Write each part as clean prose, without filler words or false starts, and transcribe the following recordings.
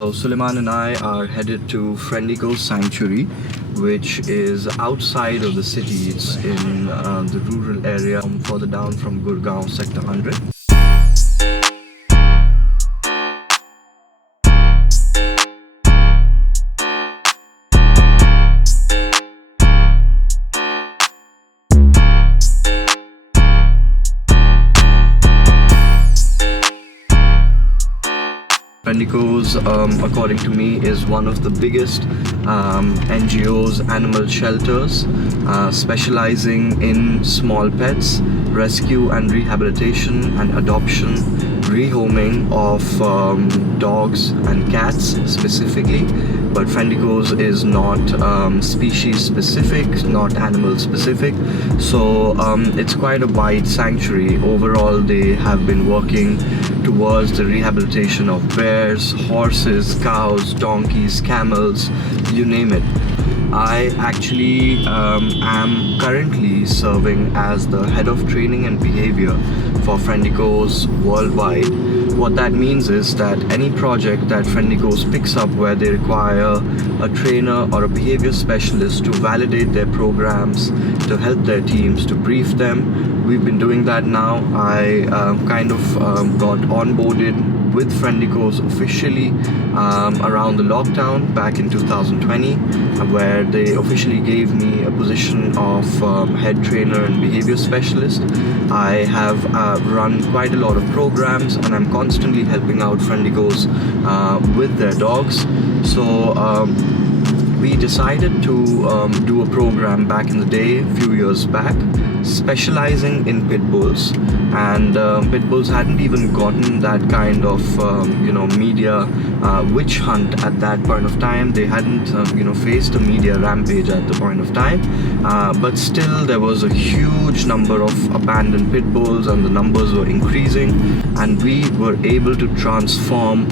So Suleiman and I are headed to Friendicoes Sanctuary, which is outside of the city. It's in the rural area, further down from Gurgaon, Sector 100. Friendicoes, according to me, is one of the biggest NGOs, animal shelters, specializing in small pets, rescue and rehabilitation and adoption, rehoming of dogs and cats specifically. But Friendicoes is not species specific, not animal specific. So it's quite a wide sanctuary. Overall, they have been working towards the rehabilitation of bears, horses, cows, donkeys, camels, you name it. I actually am currently serving as the head of training and behavior for Friendicoes worldwide. What that means is that any project that Friendicoes picks up where they require a trainer or a behavior specialist to validate their programs, to help their teams, to brief them, we've been doing that now. I got onboarded with Friendicoes officially around the lockdown back in 2020, where they officially gave me a position of head trainer and behavior specialist. I have run quite a lot of programs, and I'm constantly helping out Friendicoes with their dogs. So we decided to do a program back in the day, a few years back, specializing in pit bulls. And pit bulls hadn't even gotten that kind of media witch hunt at that point of time. They hadn't faced a media rampage at the point of time, but still there was a huge number of abandoned pit bulls, and the numbers were increasing, and we were able to transform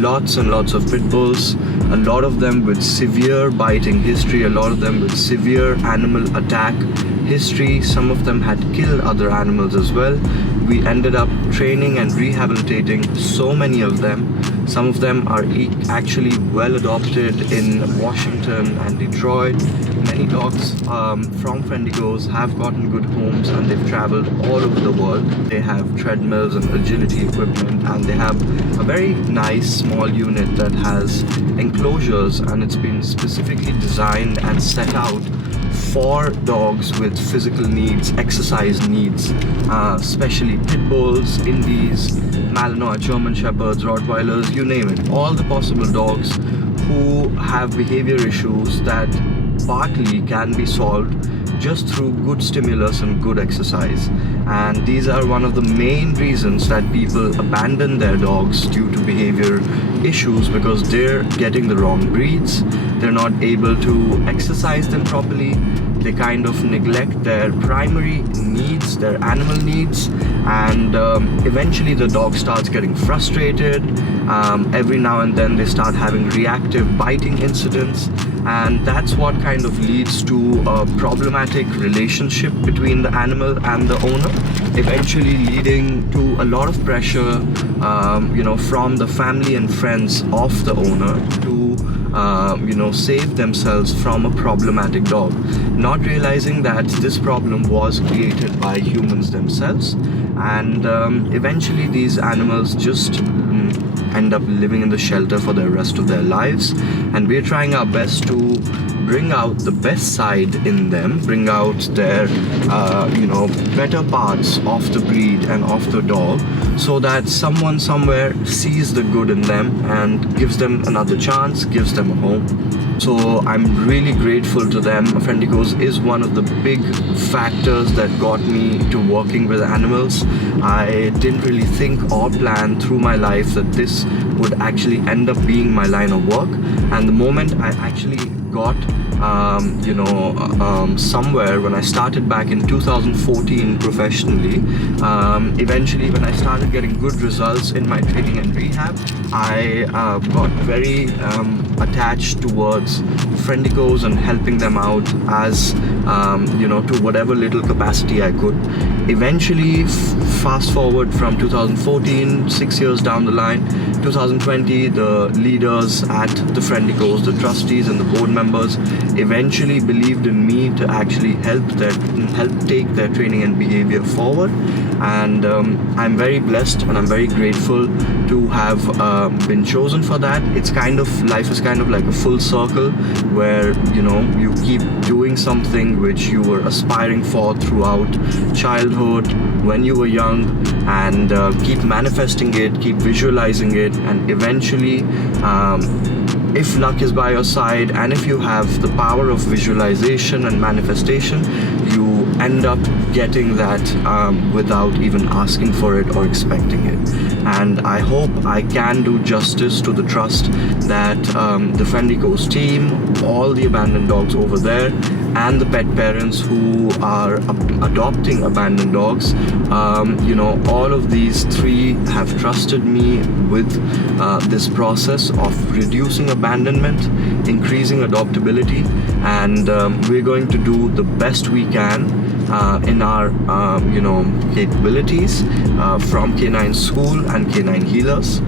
lots and lots of pit bulls, a lot of them with severe biting history, a lot of them with severe animal attack history. Some of them had killed other animals as well. We ended up training and rehabilitating so many of them. Some of them are actually well adopted in Washington and Detroit. Many dogs from Friendicoes have gotten good homes, and they've traveled all over the world. They have treadmills and agility equipment, and they have a very nice small unit that has enclosures, and it's been specifically designed and set out for dogs with physical needs, exercise needs, especially pit bulls, Indies, Malinois, German Shepherds, Rottweilers, you name it. All the possible dogs who have behavior issues that partly can be solved just through good stimulus and good exercise. And these are one of the main reasons that people abandon their dogs due to behavior issues, because they're getting the wrong breeds, they're not able to exercise them properly, they kind of neglect their primary needs, their animal needs, and eventually the dog starts getting frustrated. Every now and then they start having reactive biting incidents, and that's what kind of leads to a problematic relationship between the animal and the owner, eventually leading to a lot of pressure from the family and friends of the owner to save themselves from a problematic dog, not realizing that this problem was created by humans themselves. And eventually these animals just end up living in the shelter for the rest of their lives. And we're trying our best to bring out the best side in them, bring out their better parts of the breed and of the dog, so that someone somewhere sees the good in them and gives them another chance, gives them a home. So I'm really grateful to them. Friendicoes is one of the big factors that got me to working with animals. I didn't really think or plan through my life that this would actually end up being my line of work, And the moment I actually got somewhere, when I started back in 2014 professionally, eventually when I started getting good results in my training and rehab, I got very attached towards Friendicoes and helping them out as to whatever little capacity I could. Eventually, fast forward from 2014, 6 years down the line, 2020, the leaders at the Friendicoes, the trustees and the board members, eventually believed in me to actually help take their training and behavior forward. And I'm very blessed and I'm very grateful to have been chosen for that. Life is kind of like a full circle where you keep doing something which you were aspiring for throughout childhood, when you were young, and keep manifesting it, keep visualizing it, and eventually if luck is by your side and if you have the power of visualization and manifestation, you end up getting that without even asking for it or expecting it. And I hope I can do justice to the trust that the Friendicoes team, all the abandoned dogs over there, and the pet parents who are adopting abandoned dogs, all of these three have trusted me with this process of reducing abandonment, increasing adoptability, and we're going to do the best we can in our capabilities from canine school and canine healers.